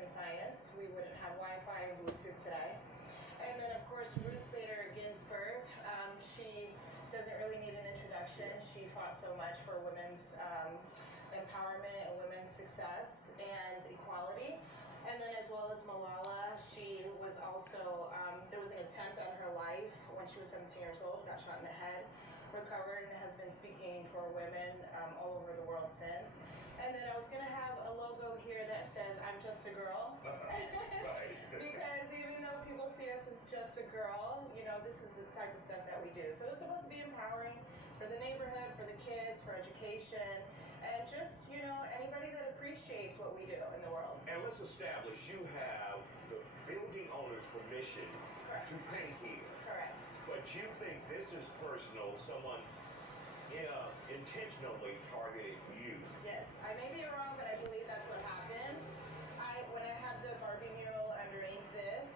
and science. We wouldn't have Wi-Fi and Bluetooth today. And then, of course, Ruth Bader Ginsburg. She doesn't really need an introduction. She fought so much for women's empowerment and women's success and equality. And then as well as Malala, she was also, there was an attempt on her life when she was 17 years old, got shot in the head, recovered, and has been speaking for women all over the world since. And then I was gonna have a logo here that says, "I'm just a girl." Right. Because even though people see us as just a girl, you know, this is the type of stuff that we do. So it's supposed to be empowering for the neighborhood, for the kids, for education, and just, you know, anybody that appreciates what we do in the world. And let's establish you have the building owner's permission Correct. to paint here. Correct. But you think this is personal, someone intentionally targeted you. Yes, I may be wrong, but I believe that's what happened. When I had the Barbie mural underneath this,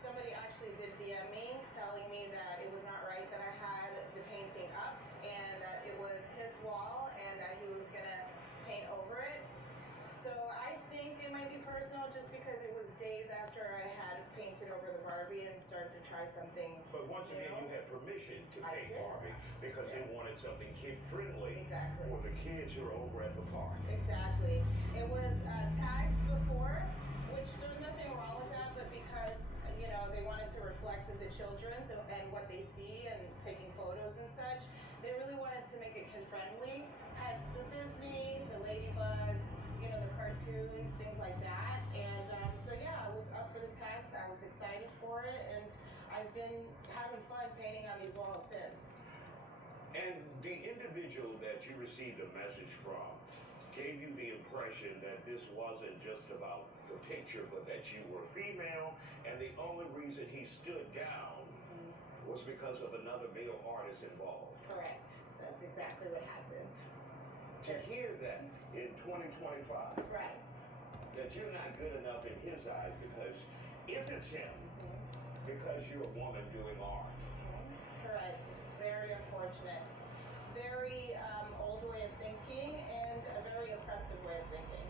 somebody actually did DM me telling me that it was not right that I had the painting up and that it was his wall and that he was gonna paint over it. So I think it might be personal just because it was days after I had painted over the Barbie and started to try something. But once again, new. you had permission to I paint did. Barbie because they wanted something kid-friendly Exactly. for the kids who are over at the park. Exactly. It was tagged before, which there's nothing wrong with that, but because, you know, they wanted to reflect the children's and what they see and taking photos and such, they really wanted to make it kid-friendly. Has the Disney, the Ladybug, you know, the cartoons, things like that. And so yeah, I was up for the test. I was excited for it, and I've been having fun painting on these walls since. And the individual that you received a message from gave you the impression that this wasn't just about the picture, but that you were female, and the only reason he stood down was because of another male artist involved. Correct. That's exactly what happened. To hear that in 2025, Right. that you're not good enough in his eyes because if it's him, because you're a woman doing art. Correct. It's very unfortunate. Very old way of thinking and a very oppressive way of thinking.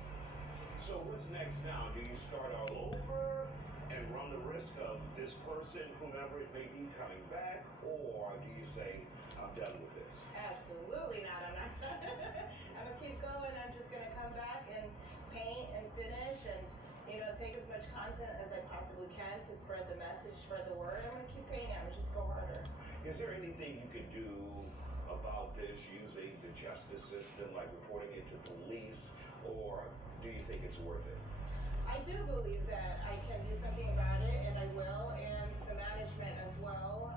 So what's next now? Do you start all over and run the risk of this person, whomever it may be, coming back? Or do you say, I'm done with this? Absolutely not. I'm not done. I'm going to keep going. I'm just going to come back and paint and finish and, you know, take as much content as I possibly can to spread the message, spread the word. I'm going to keep painting. I'm going to just go harder. Is there anything you can do about this using the justice system, like reporting it to police, or do you think it's worth it? I do believe that I can do something about it, and I will, and the management as well.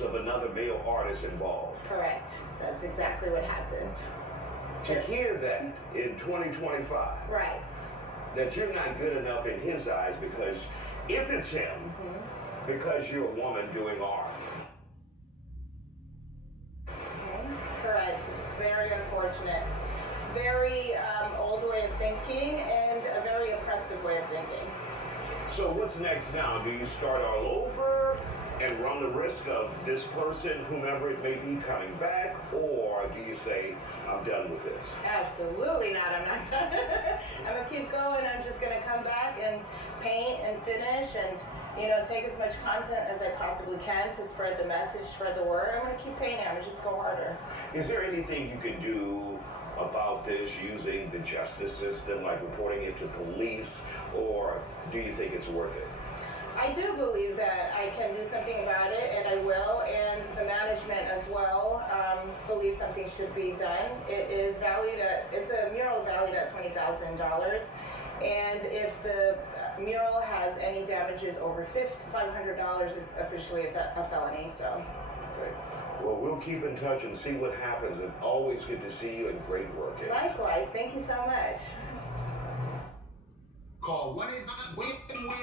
Of another male artist involved. Correct. That's exactly what happened. To hear that in 2025, Right. that you're not good enough in his eyes because if it's him, because you're a woman doing art. Correct. It's very unfortunate. Very old way of thinking and a very oppressive way of thinking. So what's next now? Do you start all over and run the risk of this person, whomever it may be, coming back? Or do you say, I'm done with this? Absolutely not. I'm not done. I'm going to keep going. I'm just going to come back and paint and finish and, you know, take as much content as I possibly can to spread the message, spread the word. I'm going to keep painting. I'm going to just go harder. Is there anything you can do about this using the justice system, like reporting it to police, or do you think it's worth it? I do believe that I can do something about it, and I will, and the management as well believe something should be done. It is valued at, it's a mural valued at $20,000, and if the mural has any damages over $500, it's officially a felony, so. Okay. Well, we'll keep in touch and see what happens, and always good to see you and great work. Likewise, thank you so much. Call 1-800-WIN